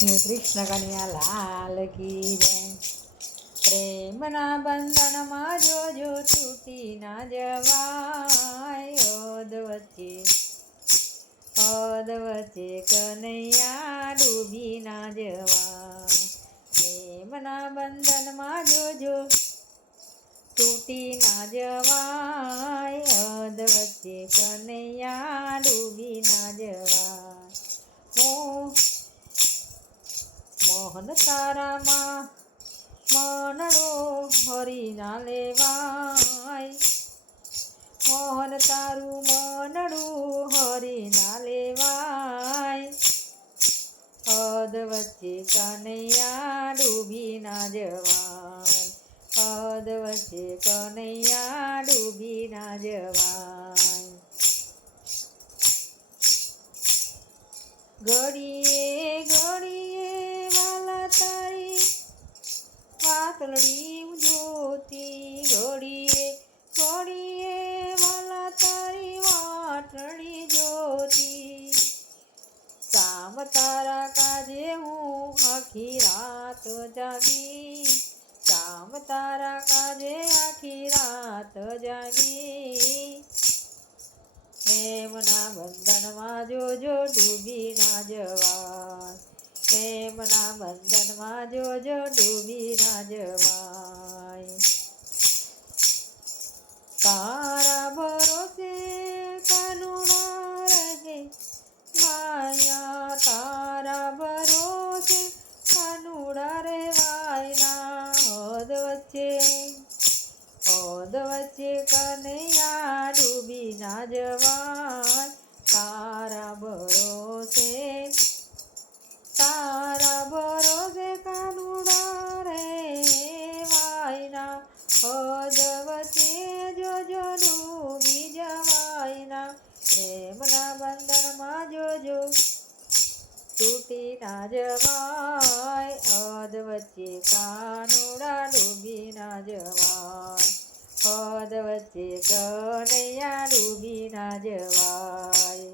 શ્રી કૃષ્ણ કન્યા લાલ કી જય. પ્રેમના બંધનમાં જોજો તૂટી ના જવાય. ઓદ વચ્ચે વચ્ચે કનૈયા ડૂબી ના જવા પ્રેમના બંધનમાં જોજો તૂટી ના જવાય. ઓદ વચ્ચે કનૈયા ડૂબી ના જવા હું મોહન તારામાં મનડો હરી ના લેવાય. મોહન તારું મનડું હરી ના લેવાય. હદ વચ્ચે કનૈયા ડૂબી ના જવાય. હદ વચ્ચે કનૈયા ડૂબી ના જવાય. ઘડીએ ઘડીએ વાતલડી જોતી ઘડીએ ઘડીએ વાલા તારી વાટડી જોતી. સામ તારા કાજે હું આખી રાત જાગી. સામ તારા કાજે આખી રાત જાગી. પ્રેમના બંધનમાં જોજો ડૂબી ના જવાય. પ્રેમના બંધનમાં જોજો ડૂબી વચ્ચે કનૈયા ડૂબી ના જવાય તારા ભરોસે તારા ભરોસે કાનુડા રે વાયના હદ વચ્ચે જોજો ડૂબી જવાયના પ્રેમના બંધનમાં જોજો તૂટી ના જવાય. અધ વચ્ચે કાનુડા ડૂબી ના જવાય. અધ વચ્ચે કનૈયા ડૂબી ના જવાય.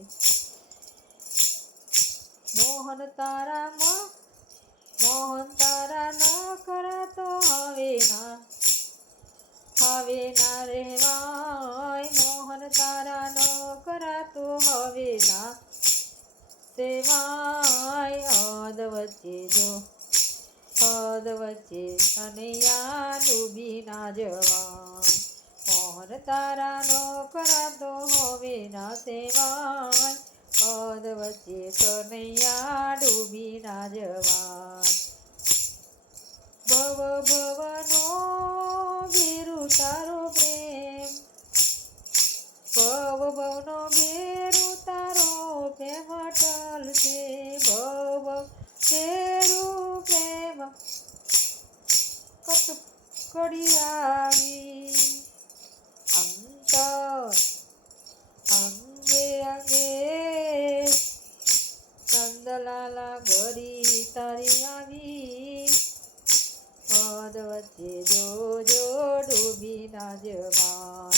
મોહન તારા મોહન તારા ન કરાતો હવે ના હવે ના રહેવાય. મોહન તારા ન કરાતો હવે ના સેવાય. અધ વચ્ચે જો અધ વચ્ચે કનૈયા ડૂબી ના જવાય. મોહન તારા નો કરાતો હોવે ના સેવાય પદ વચ્ચે કનૈયા ડૂબી ના જવાય ભવ ભવનો વીરુ તારો પ્રેમ ભવ ભવનો બેરુ તારો પ્રેમ અટલ છે ભવ બેરુ પ્રેમ કટ કડી વચ્ચે જોજો ડૂબી ના જવાય.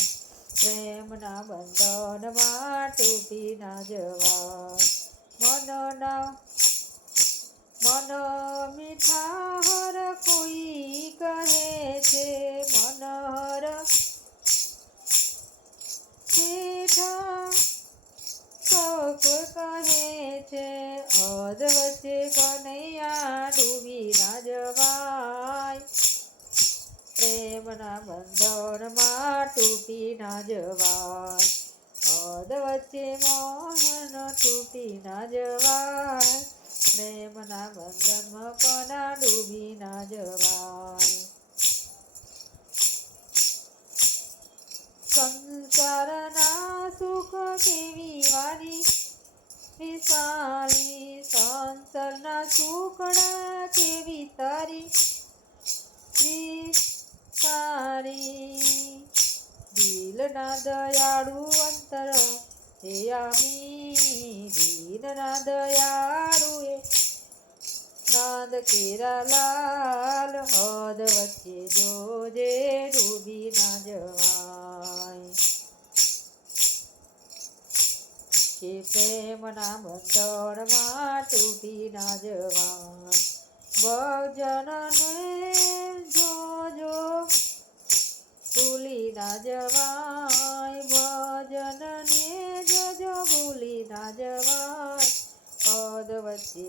પ્રેમના બંધનમાં તૂટી ના જવાય. મનના મન મીઠા પ્રેમના બંધનમાં તૂટી ના જવાય. અધ વચ્ચે મોહન તૂટી ના જવાય. પ્રેમના બંધનમાં પણ ડૂબી ના જવાય. સંસારના સુખ કેવી વારી? વિશાળી સંસારના સુખડા કેવી તારી? સારી દિલના દયાળુ અંતર હે આમી દિલના દયાળુ એ નાદ કેરા લાલ હદ વચ્ચે જોજે ડૂબી ના જવાય કે પ્રેમના બંધનમાં તૂટી ના જવાય ભજનને જોજો ભૂલી ના જવાય ભજનને જોજો ભૂલી ના જવાય પદ વચ્ચે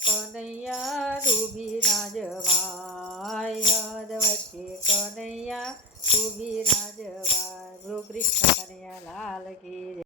કનૈયા ડૂબી ના જવાય વચ્ચે કનૈયા ડૂબી ના જવાય કૃષ્ણ કનૈયા લાલ કી.